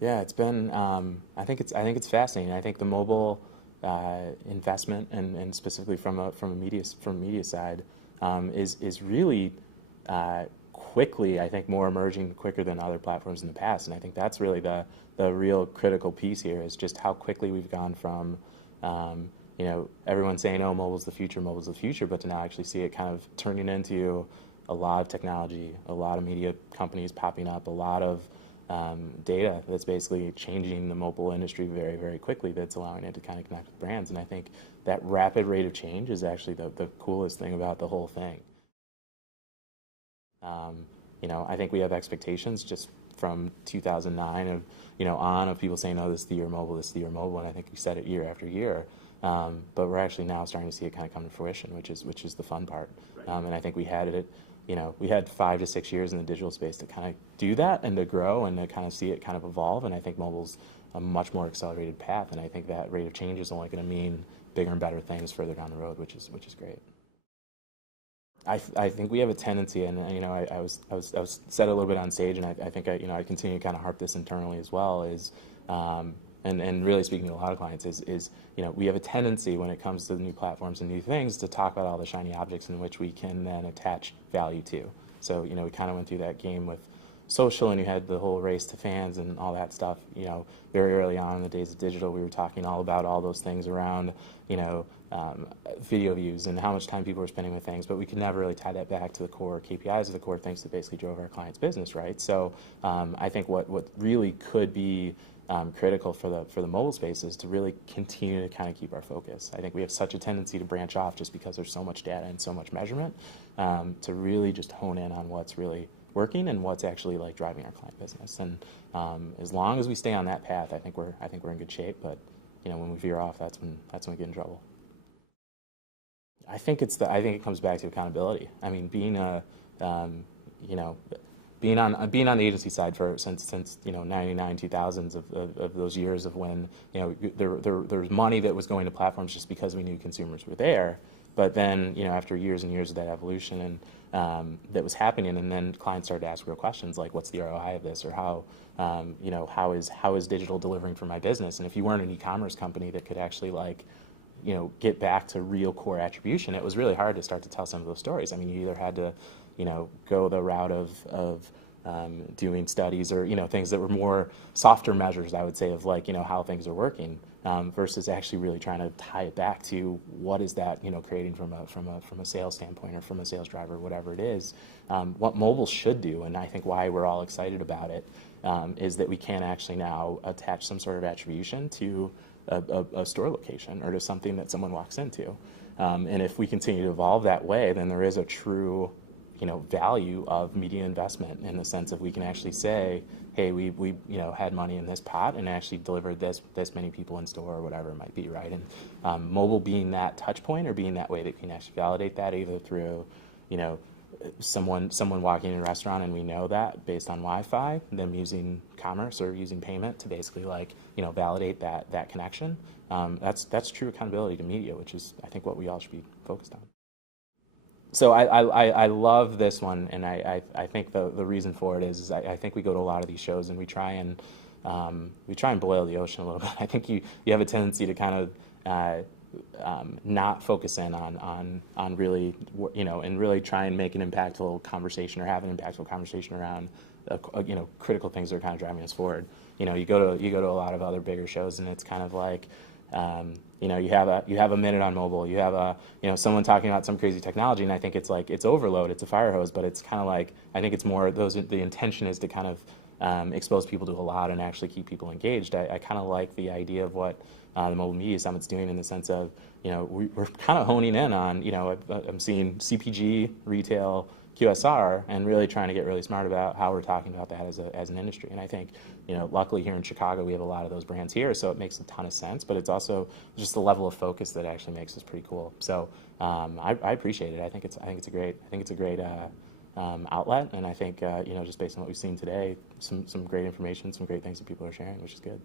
Yeah, it's been. I think it's fascinating. I think the mobile investment and specifically from a media side is really quickly. I think more emerging quicker than other platforms in the past, and I think that's really the real critical piece here is just how quickly we've gone from everyone saying, "Oh, mobile's the future," but to now actually see it kind of turning into a lot of technology, a lot of media companies popping up, a lot of data that's basically changing the mobile industry very, very quickly. That's allowing it to kind of connect with brands, and I think that rapid rate of change is actually the coolest thing about the whole thing. Um, I think we have expectations just from 2009 of, of people saying, "Oh, this is the year of mobile, this is the year of mobile," and I think we said it year after year. But we're actually now starting to see it kind of come to fruition, which is the fun part. And I think we had 5 to 6 years in the digital space to kind of do that and to grow and to kind of see it kind of evolve. And I think mobile's a much more accelerated path, and I think that rate of change is only going to mean bigger and better things further down the road, which is great. I think we have a tendency, and I was said a little bit on stage, and I think I continue to kind of harp this internally as well. And really speaking to a lot of clients is we have a tendency when it comes to the new platforms and new things to talk about all the shiny objects in which we can then attach value to. So we kind of went through that game with social, and you had the whole race to fans and all that stuff. Very early on in the days of digital, we were talking all about all those things around video views and how much time people were spending with things, but we could never really tie that back to the core KPIs of the core things that basically drove our clients' business, right? So I think what really could be critical for the mobile space is to really continue to kind of keep our focus. I think we have such a tendency to branch off just because there's so much data and so much measurement, to really just hone in on what's really working and what's actually like driving our client business. And as long as we stay on that path, I think we're in good shape. But when we veer off, that's when we get in trouble. I think it comes back to accountability. I mean, you know, being on the agency side for since 99 2000s of those years of when there was money that was going to platforms just because we knew consumers were there, but then after years and years of that evolution and that was happening, and then clients started to ask real questions like, what's the ROI of this, or how is digital delivering for my business? And if you weren't an e-commerce company that could actually get back to real core attribution, it was really hard to start to tell some of those stories. I mean, you either had to, go the route of doing studies or, things that were more softer measures, I would say, of how things are working, versus actually really trying to tie it back to what is that, creating from a sales standpoint or from a sales driver, whatever it is. What mobile should do, and I think why we're all excited about it, is that we can actually now attach some sort of attribution to a store location or to something that someone walks into. And if we continue to evolve that way, then there is a true, value of media investment in the sense of we can actually say, hey, we had money in this pot and actually delivered this many people in store or whatever it might be, right? And mobile being that touch point or being that way that we can actually validate that either through, someone walking in a restaurant and we know that based on Wi-Fi, them using commerce or using payment to basically validate that connection. That's true accountability to media, which is I think what we all should be focused on. So I love this one, and I think the reason for it is I think we go to a lot of these shows and we try and boil the ocean a little bit. I think you have a tendency to kind of not focus in on really, and really try and make an impactful conversation or have an impactful conversation around critical things that are kind of driving us forward. You go to a lot of other bigger shows and it's kind of like you have a minute on mobile, you have someone talking about some crazy technology, and I think it's like it's overload, it's a fire hose, but it's kind of like I think it's more the intention is to kind of expose people to a lot and actually keep people engaged. I kind of like the idea of what the Mobile Media Summit's doing in the sense of we're kind of honing in on I'm seeing CPG, retail, QSR, and really trying to get really smart about how we're talking about that as an industry. And I think luckily here in Chicago we have a lot of those brands here, so it makes a ton of sense. But it's also just the level of focus that actually makes this pretty cool. So I appreciate it. I think it's a great outlet, and I think just based on what we've seen today, some great information, some great things that people are sharing, which is good.